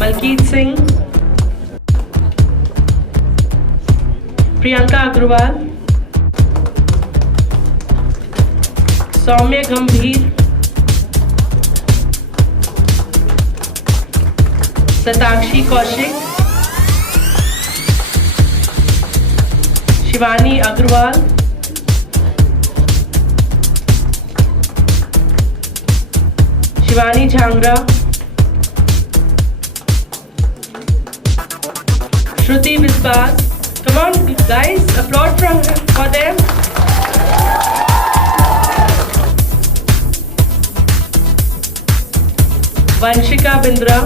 मलकीत सिंह, प्रियंका अग्रवाल, सौम्य गंभीर, Satakshi Kaushik, Shivani Agarwal, Shivani झांगरा, Shruti Biswas. Come on, guys, applaud for them. Vanshika Bindra,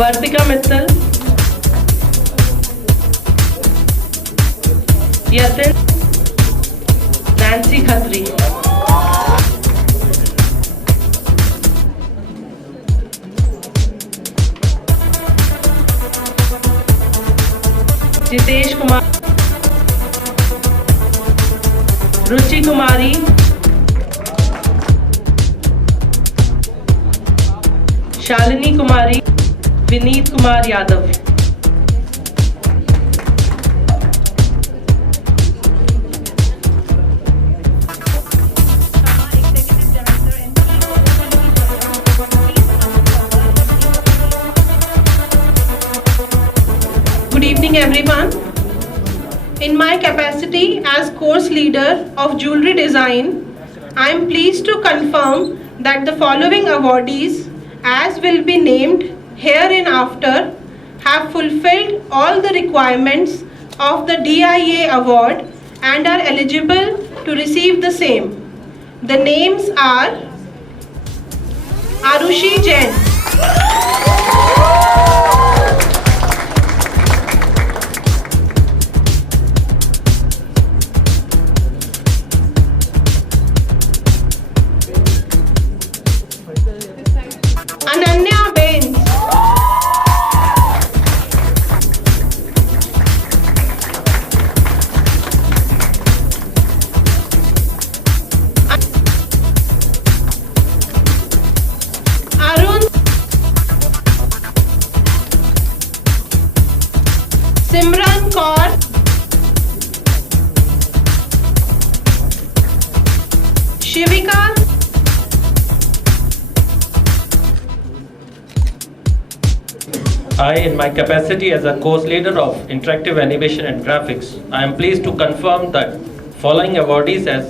Vartika Mittal, Yatin, Nancy Khatri. Jitesh Kumar, Ruchi Kumari, Shalini Kumari, Vineet Kumar Yadav. Good evening, everyone. In my capacity as course leader of jewelry design, I am pleased to confirm that the following awardees, as will be named hereinafter, have fulfilled all the requirements of the DIA award and are eligible to receive the same. The names are Arushi Jain, Ananya Ben, Arun, Simran Kaur, Shivika, I, in my capacity as a course leader of interactive animation and graphics, I am pleased to confirm that following awardees, as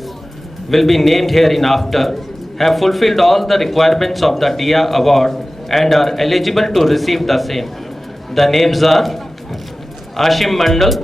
will be named hereinafter, have fulfilled all the requirements of the DIA award and are eligible to receive the same. The names are Ashim Mandal,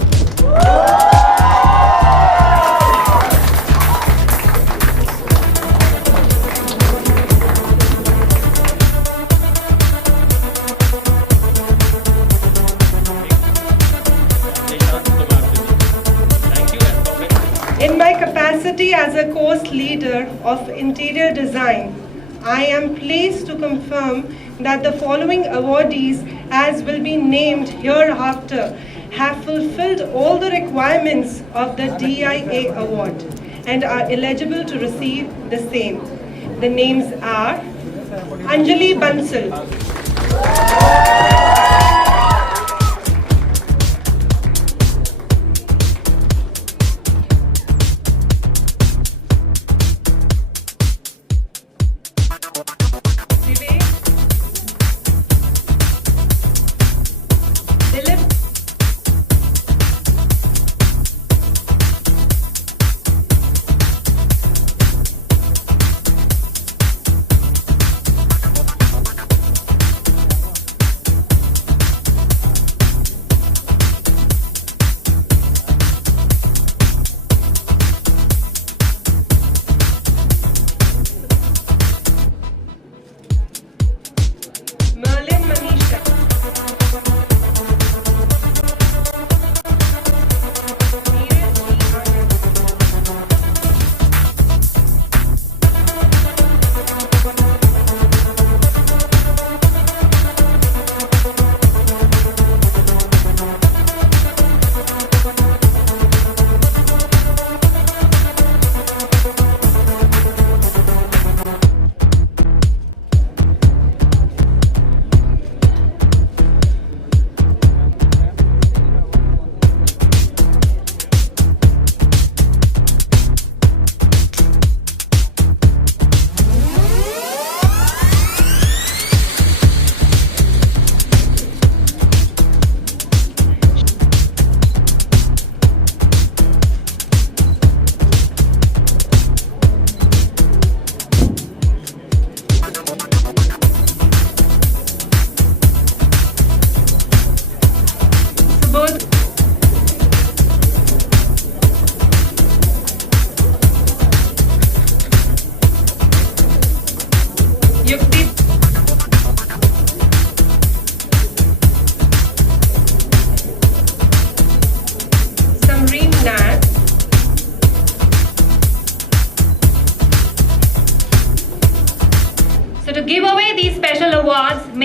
In my capacity as a course leader of interior design, I am pleased to confirm that the following awardees, as will be named hereafter, have fulfilled all the requirements of the DIA award and are eligible to receive the same. The names are Anjali Bansal,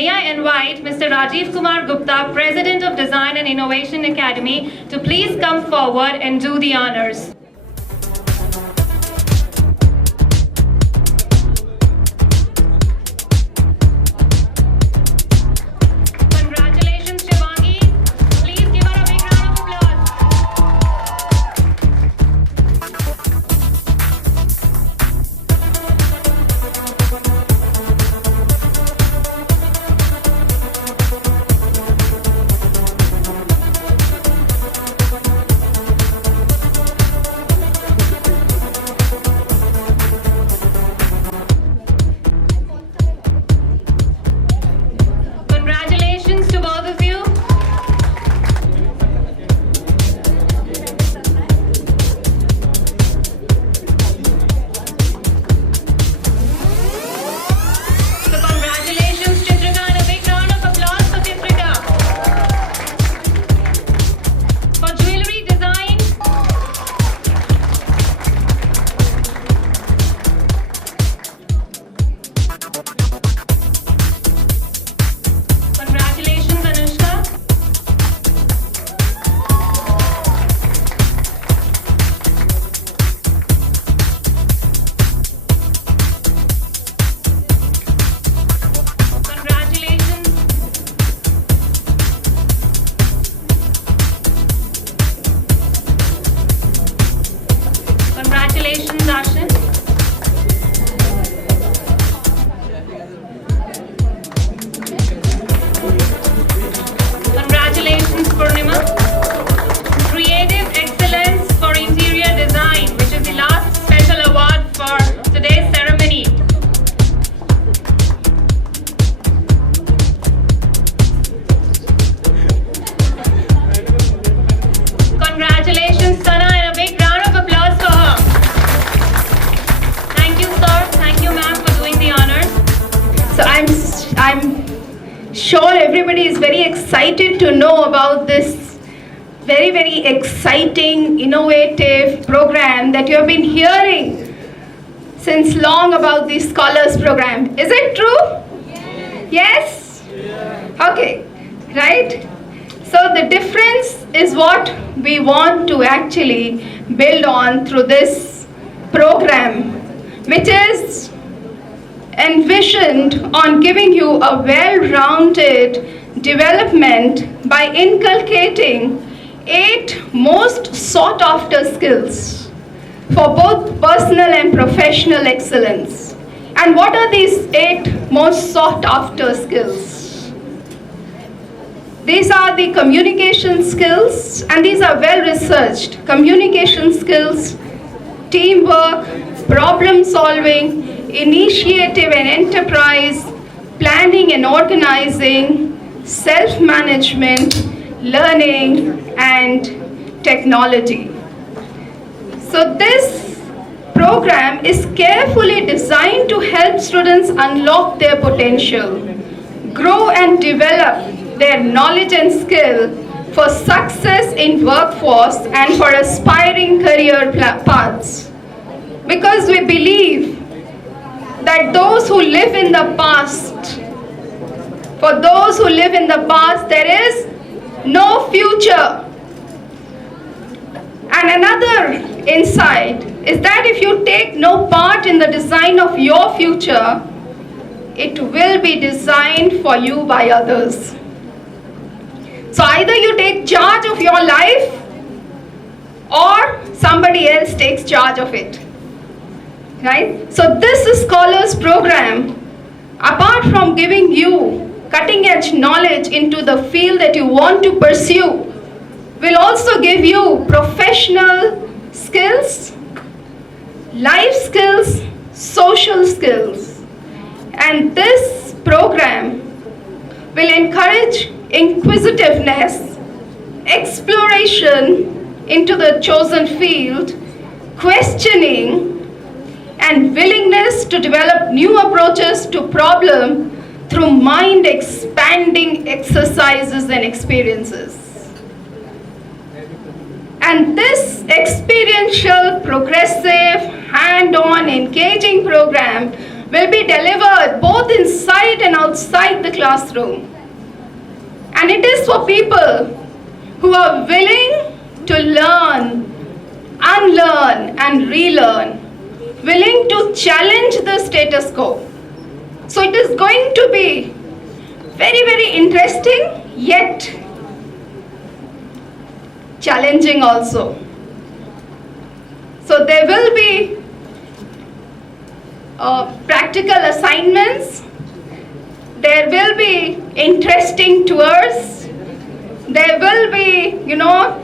may I invite Mr. Rajiv Kumar Gupta, President of Design and Innovation Academy, to please come forward and do the honors. Congratulations, Shivangi. Please give her a big round of applause. Congratulations to both of you. So congratulations, Chitrika, and a big round of applause for Chitrika. For jewelry design, congratulations, Anushka. Congratulations. Congratulations, Ashin. Congratulations, Purnima. Creative Excellence for Interior Design, which is the last special award for today's ceremony. Congratulations, Sana, and a big round of applause for her. Thank you, sir. Thank you, ma'am, for doing the honors. So I'm sure everybody is very excited to know about this very exciting, innovative program that you have been hearing since long about the Scholars Program. Is it true? Yes? Okay, right? So the difference is what we want to actually build on through this program, which is envisioned on giving you a well-rounded development by inculcating 8 most sought-after skills for both personal and professional excellence. And what are these 8 most sought-after skills? These are the communication skills, and these are well-researched. Communication skills, teamwork, problem solving, initiative and enterprise, planning and organizing, self-management, learning, and technology. So this program is carefully designed to help students unlock their potential, grow and develop their knowledge and skill for success in workforce and for aspiring career paths. Because we believe that those who live in the past, for those who live in the past, there is no future. And another insight is that if you take no part in the design of your future, it will be designed for you by others. So either you take charge of your life or somebody else takes charge of it. Right? So this Scholars Program, apart from giving you cutting edge knowledge into the field that you want to pursue, will also give you professional skills, life skills, social skills. And this program will encourage inquisitiveness, exploration into the chosen field, questioning, and willingness to develop new approaches to problem through mind-expanding exercises and experiences. And this experiential, progressive, hand-on, engaging program will be delivered both inside and outside the classroom. And it is for people who are willing to learn, unlearn and relearn, willing to challenge the status quo. So it is going to be very, very interesting, yet challenging also. So there will be practical assignments, there will be interesting tours, there will be,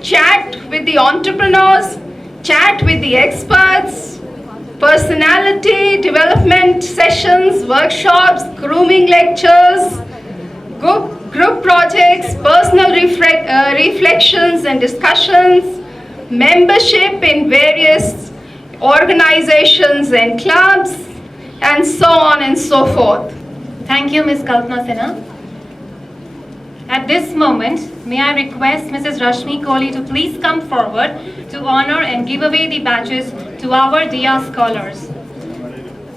chat with the entrepreneurs, chat with the experts, personality development sessions, workshops, grooming lectures, group projects, personal reflections and discussions, membership in various organizations and clubs, and so on and so forth. Thank you, Ms. Kalpana Sinha. At this moment, may I request Mrs. Rashmi Kohli to please come forward to honor and give away the badges to our DIA scholars.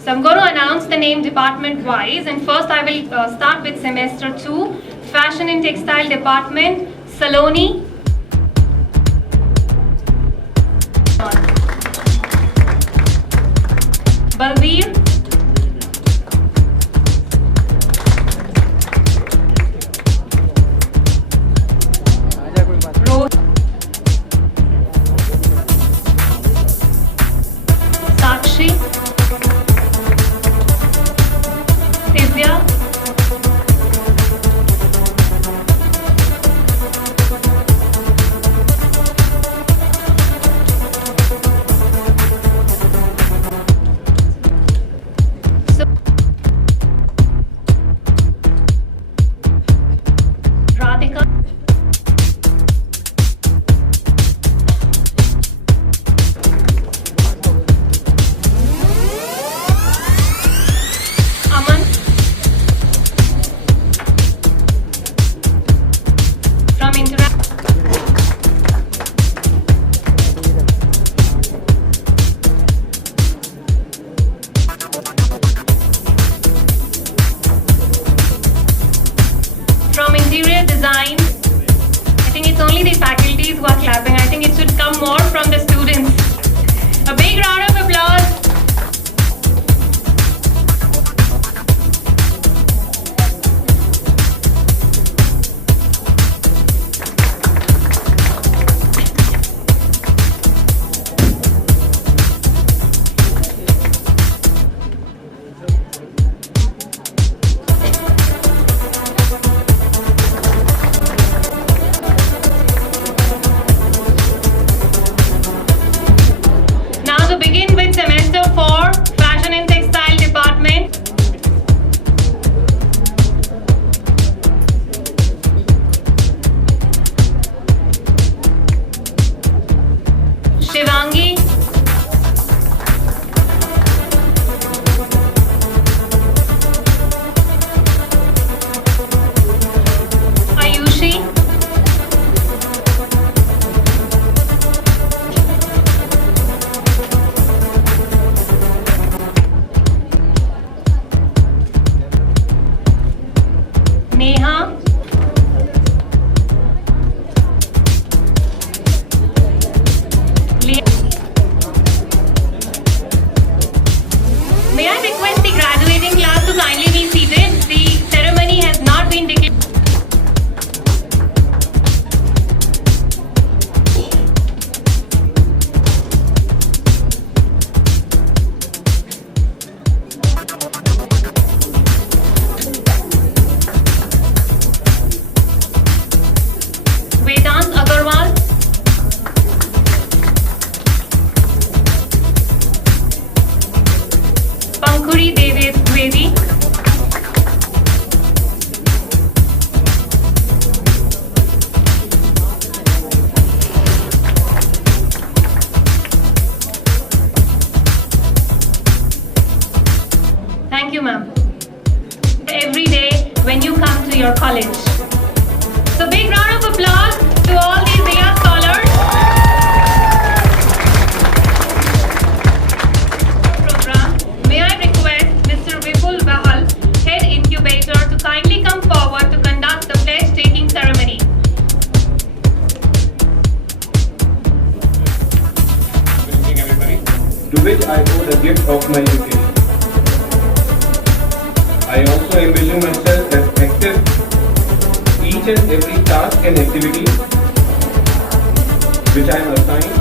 So I'm going to announce the name department-wise, and first I will start with semester 2, Fashion and Textile Department, Saloni. Balbir. Sakshi, Divya, which I owe the gift of my education. I also envision myself as active each and every task and activity which I am assigned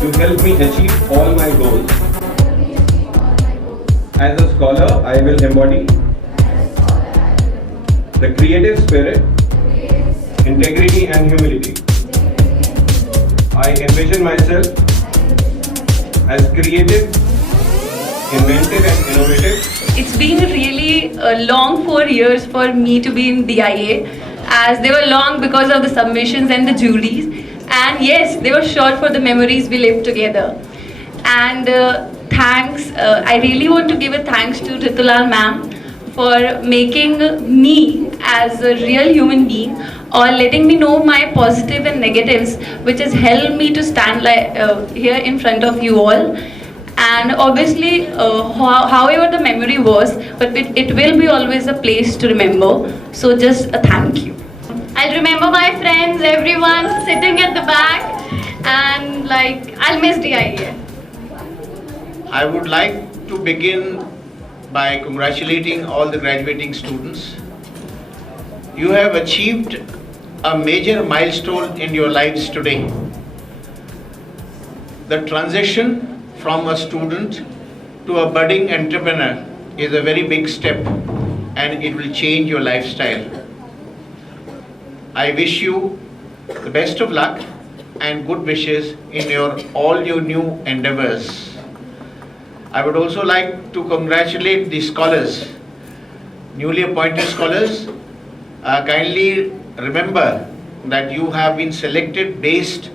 to help me achieve all my goals. As a scholar, I will embody the creative spirit, integrity and humility. I envision myself as creative, inventive and innovative. It's been really a long 4 years for me to be in DIA, as they were long because of the submissions and the juries, and yes, they were short for the memories we lived together. And I really want to give a thanks to Ritulal ma'am for making me as a real human being, or letting me know my positive and negatives, which has helped me to stand here in front of you all. And obviously, however the memory was, but it will be always a place to remember. So just a thank you. I'll remember my friends, everyone sitting at the back, and I'll miss DIA. I would like to begin by congratulating all the graduating students. You have achieved a major milestone in your lives today. The transition from a student to a budding entrepreneur is a very big step, and it will change your lifestyle. I wish you the best of luck and good wishes in all your new endeavors. I would also like to congratulate the scholars, newly appointed scholars. Kindly remember that you have been selected based